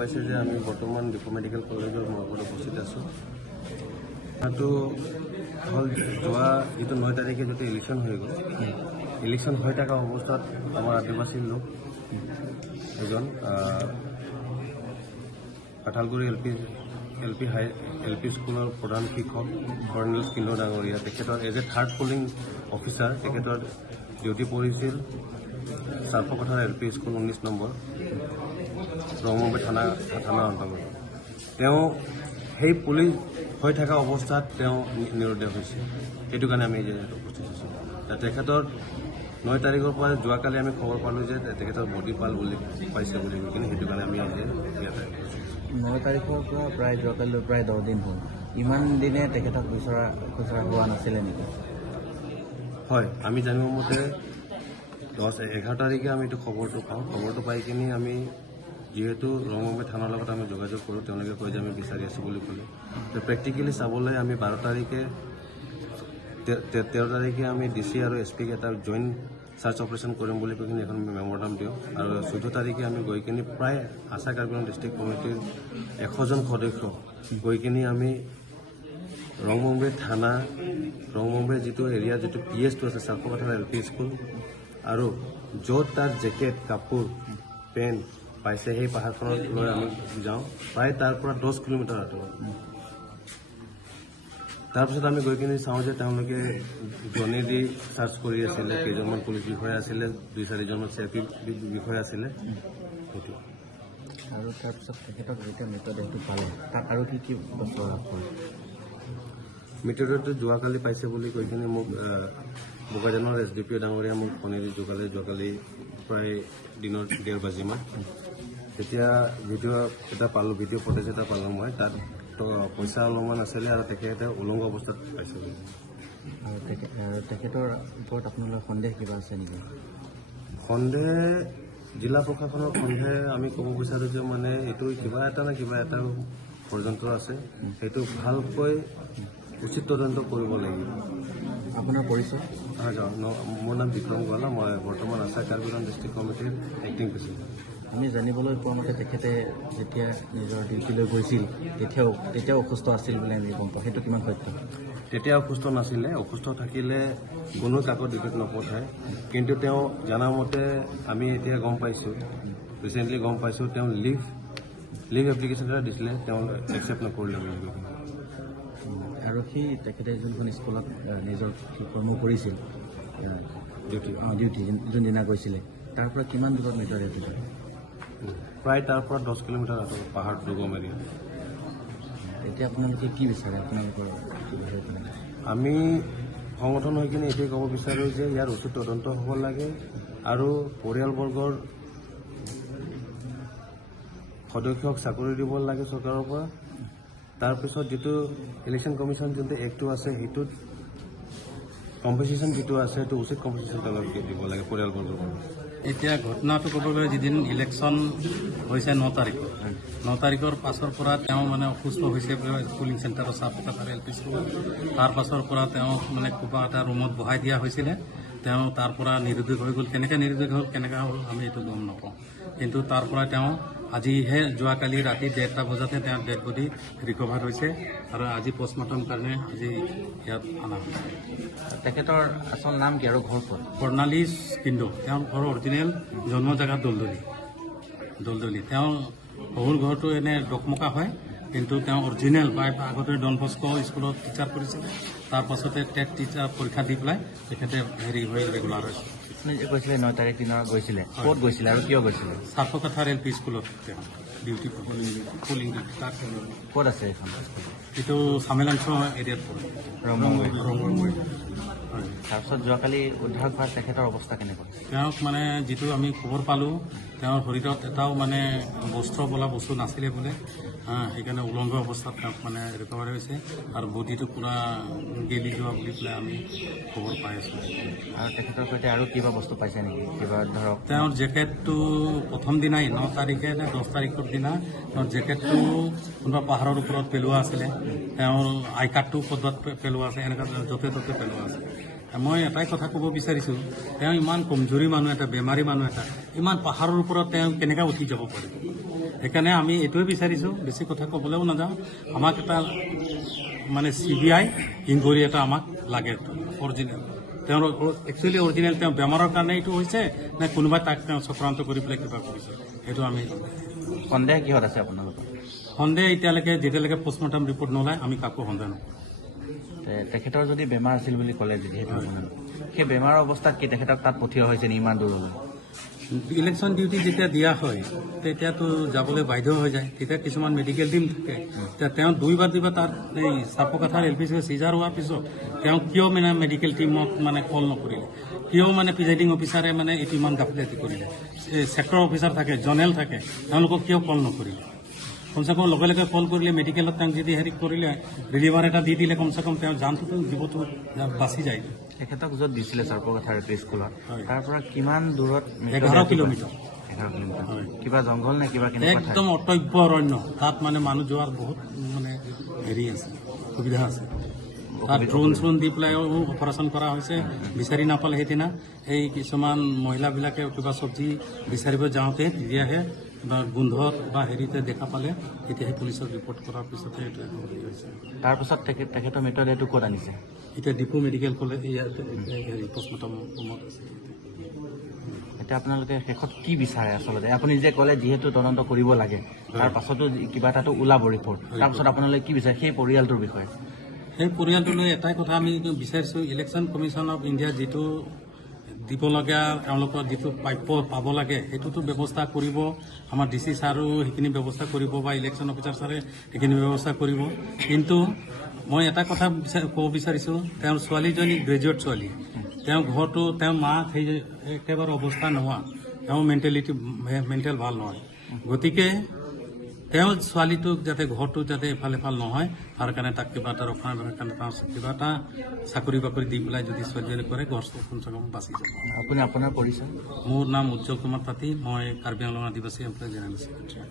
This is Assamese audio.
পাইছে যে আমি বৰ্তমান ডিপু মেডিকেল কলেজৰ মৰ্গত উপস্থিত আছোঁ। এইটো হ'ল যোৱা এইটো 9 তাৰিখে যদি ইলেকশ্যন হৈ গ'ল, ইলেকশ্যন হৈ থকা অৱস্থাত আমাৰ আদিবাসী লোক এজন কাঁঠালগুৰি এল পি স্কুলৰ প্ৰধান শিক্ষক কৰ্ণেল কিন্নু ডাঙৰীয়া তেখেতৰ as a third polling officer তেখেতৰ ডিউটি পৰিছিল চাৰ্ফপথাৰ এল পি স্কুল 19 নম্বৰ ৰঙমুম্বাই থানা অন্তৰ্গত। তেওঁ সেই পুলিচ হৈ থকা অৱস্থাত তেওঁ নিৰুদ্দেশ হৈছে। সেইটো কাৰণে আমি উপস্থিত আছোঁ। তেখেতৰ 9 তাৰিখৰ পৰা যোৱাকালি আমি খবৰ পালোঁ যে তেখেতৰ বডি পাইছে বুলি কিন্তু সেইটো কাৰণে আমি আজি ইয়াতে 9 তাৰিখৰ পৰা প্ৰায় যোৱাকালিলৈ প্ৰায় 10 দিন হ'ল। ইমান দিনে তেখেতক খুচৰা হোৱা নাছিলে নেকি? হয়, আমি জানিব মতে 11 তাৰিখে আমি এইটো খবৰটো পাওঁ। খবৰটো পাই কিনি আমি যিহেতু ৰঙমুম্বাই থানাৰ লগত আমি যোগাযোগ কৰোঁ, তেওঁলোকে কয় যে আমি বিচাৰি আছোঁ বুলি ক'লে। প্ৰেক্টিকেলি চাবলৈ আমি 13 তাৰিখে আমি DC আৰু SP এটা জইণ্ট চাৰ্চ অপাৰেশ্যন কৰিম বুলি কৈ কিনি এখন মেমৰেণ্ডাম দিওঁ আৰু 14 তাৰিখে আমি গৈ কিনি প্ৰায় আশা কাৰ্বি আংলং ডিষ্ট্ৰিক্ট কমিটিৰ 100জন সদস্য গৈ কিনি আমি ৰঙমুম্বাই থানা, ৰঙমুম্বাই যিটো এৰিয়া যিটো PS2 আছে চাৰ্ফপথাৰ LP স্কুল আৰু য'ত তাৰ জেকেট কাপোৰ পেণ্ট পাইছে সেই পাহাৰখনত লৈ আমি যাওঁ। প্ৰায় তাৰ পৰা 10 কিলোমিটাৰ আঁতৰত। তাৰপিছত আমি গৈ কিনি চাওঁ যে তেওঁলোকে ড্ৰোনেদি দি চাৰ্চ কৰি আছিলে। কেইজনমান পুলিচ বিষয়া আছিলে, 2-4জন CRP বিষয়া আছিলে। সেইটো আৰু তাৰপিছত তেখেতক যেতিয়া মৃতদেহটো পালে তাত আৰু কি বস্তু লাভ কৰে? মৃতদেহটো যোৱাকালি পাইছে বুলি কৈ কিনি মোক বোকাজানৰ SDPO ডাঙৰীয়া মোক ফোনেদি যোৱাকালি প্ৰায় দিনৰ 1:30 বাজিমান তেতিয়া ভিডিঅ' ফুটেজ এটা পালোঁ মই। তাত পইচা অলপমান আছিলে আৰু তেখেতে উলংগ অৱস্থাত পাইছে। আৰু তেখেতৰ ওপৰত আপোনালোকৰ সন্দেহ কিবা আছে নেকি? সন্দেহ জিলা প্ৰশাসনৰ সন্দেহ আমি ক'ব বিচাৰোঁ যে মানে এইটো কিবা এটা ষড়যন্ত্ৰ আছে। সেইটো ভালকৈ উচিত তদন্ত কৰিব লাগিব। আপোনাৰ পৰিচয়? মোৰ নাম বিক্ৰম গোৱালা। মই বৰ্তমান আশা কাৰ্বি আংলং ডিষ্ট্ৰিক্ট কমিটিৰ এক্টিং প্ৰেচিডেণ্ট। আমি জানিবলৈ পোৱা মতে তেখেতে যেতিয়া নিজৰ ডিউটিলৈ গৈছিল তেতিয়াও অসুস্থ আছিল বুলি আমি গম পাওঁ। সেইটো কিমান সত্য? তেতিয়া অসুস্থ নাছিলে। অসুস্থ থাকিলে কোনো কাকো ডিউটিত নপঠায়। কিন্তু তেওঁ জনামতে আমি এতিয়া ৰিচেণ্টলি গম পাইছোঁ তেওঁ লিভ এপ্লিকেশ্যন এটা দিছিলে, তেওঁ একচেপ্ট নকৰিলে বুলি কৈ। আৰু তেখেতে যোনখন স্কুলত নিজৰ কৰ্ম কৰিছিল ডিউটি যোনদিনা গৈছিলে তাৰ পৰা কিমান দূৰত মৃতদেহটো? প্ৰায় তাৰ পৰা 10 কিলোমিটাৰ আঁতৰত পাহাৰ দুৰ্গম এৰিয়া। এতিয়া আপোনালোকে কি বিচাৰে? আপোনালোকৰ আমি সংগঠন হৈ কিনে এইটোৱে ক'ব বিচাৰোঁ যে ইয়াৰ উচিত তদন্ত হ'ব লাগে আৰু পৰিয়ালবৰ্গৰ সদস্যক চাকৰি দিব লাগে চৰকাৰৰ পৰা। তাৰপিছত যিটো ইলেকশ্যন কমিশ্যন যোনটো এক্টটো আছে সেইটোত কম্পেনচেশ্যন যিটো আছে সেইটো উচিত কম্পেনচেশ্যন তেওঁলোকে দিব লাগে পৰিয়ালবৰ্গৰ পৰা। এতিয়া ঘটনাটো ক'ব গ'লে যিদিন ইলেকশ্যন হৈছে 9 তাৰিখৰ পাছৰ পৰা তেওঁ মানে অসুস্থ হৈছে পুলিং চেণ্টাৰৰ চাৰ্ফপথাৰ LP স্কুলত। তাৰ পাছৰ পৰা তেওঁ মানে ক'ৰবাত এটা ৰুমত বহাই দিয়া হৈছিলে। তেওঁ তাৰ পৰা নিৰুদ্দেশ হৈ গ'ল। কেনেকৈ নিৰুদ্দেশ হ'ল আমি এইটো গম নাপাওঁ। কিন্তু তাৰ পৰা তেওঁ আজিহে যোৱাকালি ৰাতি 1:30 বজাতহে তেওঁৰ ডেড বডি ৰিকভাৰ হৈছে আৰু আজি পষ্টমৰ্টম কাৰণে আজি ইয়াত অনা হৈছে। তেখেতৰ আচল নাম কি আৰু ঘৰ ক'ত? কৰ্ণালীছ কিন্নু। তেওঁৰ ঘৰ অৰিজিনেল জন্ম জেগা দলদলি। তেওঁ শহুৰ ঘৰটো এনে ডকমকা হয়, কিন্তু তেওঁ অৰিজিনেল আগতে ডন বস্কো স্কুলত টিচাৰ কৰিছিলে। তাৰ পাছতে টেট টিচাৰ পৰীক্ষা দি পেলাই তেখেতে হৈ ৰেগুলাৰ হৈছে। কৈছিলে 9 তাৰিখ দিনা গৈছিলে, ক'ত গৈছিলে আৰু কিয় গৈছিলে? চাৰ্ফপথাৰ LP স্কুলত ডিউটি পুলিং ডিউটি। ক'ত আছে এইখন? এইটো চামেলাংশ এৰিয়াত পৰে, ৰঙমুম্বাই। তাৰপিছত যোৱাকালি উদ্ধাৰ হোৱাৰ তেখেতৰ অৱস্থা কেনেকুৱা? তেওঁক মানে যিটো আমি খবৰ পালোঁ, তেওঁৰ শৰীৰত এটাও মানে বস্ত্ৰ বোলা বস্তু নাছিলে বোলে। সেইকাৰণে উলংগ অৱস্থাত তেওঁক মানে ৰিকভাৰী হৈছে আৰু বডিটো পূৰা গেলি যোৱা বুলি পেলাই আমি খবৰ পাই আছোঁ। আৰু তেখেতৰ সৈতে আৰু কিবা বস্তু পাইছে নেকি? কিবা ধৰক তেওঁৰ জেকেটটো প্ৰথম দিনাই 9 তাৰিখে নে 10 তাৰিখৰ দিনা তেওঁৰ জেকেটটো কোনোবা পাহাৰৰ ওপৰত পেলোৱা আছিলে। তেওঁৰ আই কাৰ্ডটো ক'ৰবাত পেলোৱা আছে, এনেকুৱা য'তে ত'তে পেলোৱা আছে। মই এটাই কথা ক'ব বিচাৰিছোঁ, তেওঁ ইমান কমজুৰি মানুহ এটা, বেমাৰী মানুহ এটা, ইমান পাহাৰৰ ওপৰত তেওঁ কেনেকৈ উঠি যাব পাৰিব? সেইকাৰণে আমি এইটোৱে বিচাৰিছোঁ, বেছি কথা ক'বলৈও নাযাওঁ, আমাক এটা মানে CBI ইনকুৱাৰী এটা আমাক লাগে অৰিজিনেল। তেওঁৰ একচুৱেলি অৰিজিনেল তেওঁ বেমাৰৰ কাৰণে এইটো হৈছে নে কোনোবাই তাক তেওঁ চক্ৰান্ত কৰি পেলাই কিবা কৰিছে, সেইটো আমি সন্দেহ কিহত আছে আপোনালোকৰ? সন্দেহ এতিয়ালৈকে যেতিয়ালৈকে পষ্টমৰ্টম ৰিপৰ্ট নোলায় আমি কাকো সন্দেহ নকৰোঁ। তেখেতৰ যদি বেমাৰ আছিল বুলি ক'লে যিহেতু সেই বেমাৰৰ অৱস্থাত কি তেখেতক তাত পঠিওৱা হৈছে নি ইমান দূৰলৈ? ইলেকশ্যন ডিউটি যেতিয়া দিয়া হয় তেতিয়াতো যাবলৈ বাধ্য হৈ যায়, তেতিয়া কিছুমান মেডিকেল টিম থাকে, এতিয়া তেওঁ দুইবাৰ তাত এই চাপকাঠাৰ LPC চিজাৰ হোৱাৰ পিছত তেওঁ কিয় মানে মেডিকেল টিমক মানে কল নকৰিলে, কিয় মানে প্ৰিজাইডিং অফিচাৰে মানে এইটো ইমান গাফিলতি কৰিলে, ছেক্টৰ অফিচাৰ থাকে, জনেল থাকে, তেওঁলোকক কিয় কল নকৰিলে? কমচে কম লগে লগে কল কৰিলে মেডিকেলত তেওঁক যদি হেৰি কৰিলে ডেলিভাৰ এটা দি দিলে কমচে কম তেওঁৰ জানটোতো জীৱটো বাচি যায়। তেখেতক য'ত দিছিলে চাৰ্পকাঠাৰ LP স্কুলত তাৰ পৰা কিমান দূৰত? 11 কিলোমিটাৰ। 11 কিলোমিটাৰ। হয়। কিবা জংঘল নে কিবা কেনেকুৱা ঠাই? একদম অটব্য অৰণ্য, তাত মানে মানুহ যোৱাৰ বহুত মানে হেৰি আছে, সুবিধা আছে। তাত ড্ৰোন দি পেলাই অপাৰেশ্যন কৰা হৈছে, বিচাৰি নাপালে সেইদিনা এই কিছুমান মহিলাবিলাকে কিবা চব্জি বিচাৰিব যাওঁতে তেতিয়াহে বা গোন্ধত বা হেৰিতে দেখা পালে তেতিয়াহে পুলিচক ৰিপৰ্ট কৰাৰ পিছতহে এইটো হেৰি হৈছে। তাৰপিছত তেখেতৰ মৃতদেহটো ক'ত আনিছে? এতিয়া ডিপু মেডিকেল কলেজ ইয়াতে হেৰি পষ্টমৰ্টম ৰুমত আছে। এতিয়া আপোনালোকে শেষত কি বিচাৰে আচলতে? আপুনি যে ক'লে যিহেতু তদন্ত কৰিব লাগে, তাৰ পাছতো কিবা এটাতো ওলাব ৰিপৰ্ট, তাৰপিছত আপোনালোকে কি বিচাৰে সেই পৰিয়ালটোৰ বিষয়ে? সেই পৰিয়ালটোলৈ এটাই কথা আমি বিচাৰিছোঁ, ইলেকশ্যন কমিশ্যন অফ ইণ্ডিয়া যিটো দিবলগীয়া তেওঁলোকৰ যিটো প্ৰাপ্য পাব লাগে সেইটোতো ব্যৱস্থা কৰিব, আমাৰ DC ছাৰো সেইখিনি ব্যৱস্থা কৰিব বা ইলেকশ্যন অফিচাৰ ছাৰে সেইখিনি ব্যৱস্থা কৰিব। কিন্তু মই এটা কথা ক'ব বিচাৰিছোঁ, তেওঁৰ ছোৱালীজনী গ্ৰেজুৱেট ছোৱালী, তেওঁ ঘৰটো তেওঁৰ মা সেই একেবাৰে অৱস্থা নোহোৱা, তেওঁ মেণ্টেল ভাল নহয়, গতিকে তেওঁ ছোৱালীটোক যাতে ঘৰটো যাতে এফাল নহয় তাৰ কাৰণে তাক কিবা এটা ৰক্ষণাবেক্ষণৰ কাৰণে তেওঁ কিবা এটা চাকৰি বাকৰি দি পেলাই যদি ছোৱালীজনী কৰে ঘৰটো কমচে কম বাচি যাব। আপুনি আপোনাৰ পৰিচয়? মোৰ নাম উজ্জ্বল কুমাৰ তাঁতী, মই কাৰ্বি আংলং আদিবাসী এমপ্লয় জেনেৰেল ছেক্ৰেটাৰী।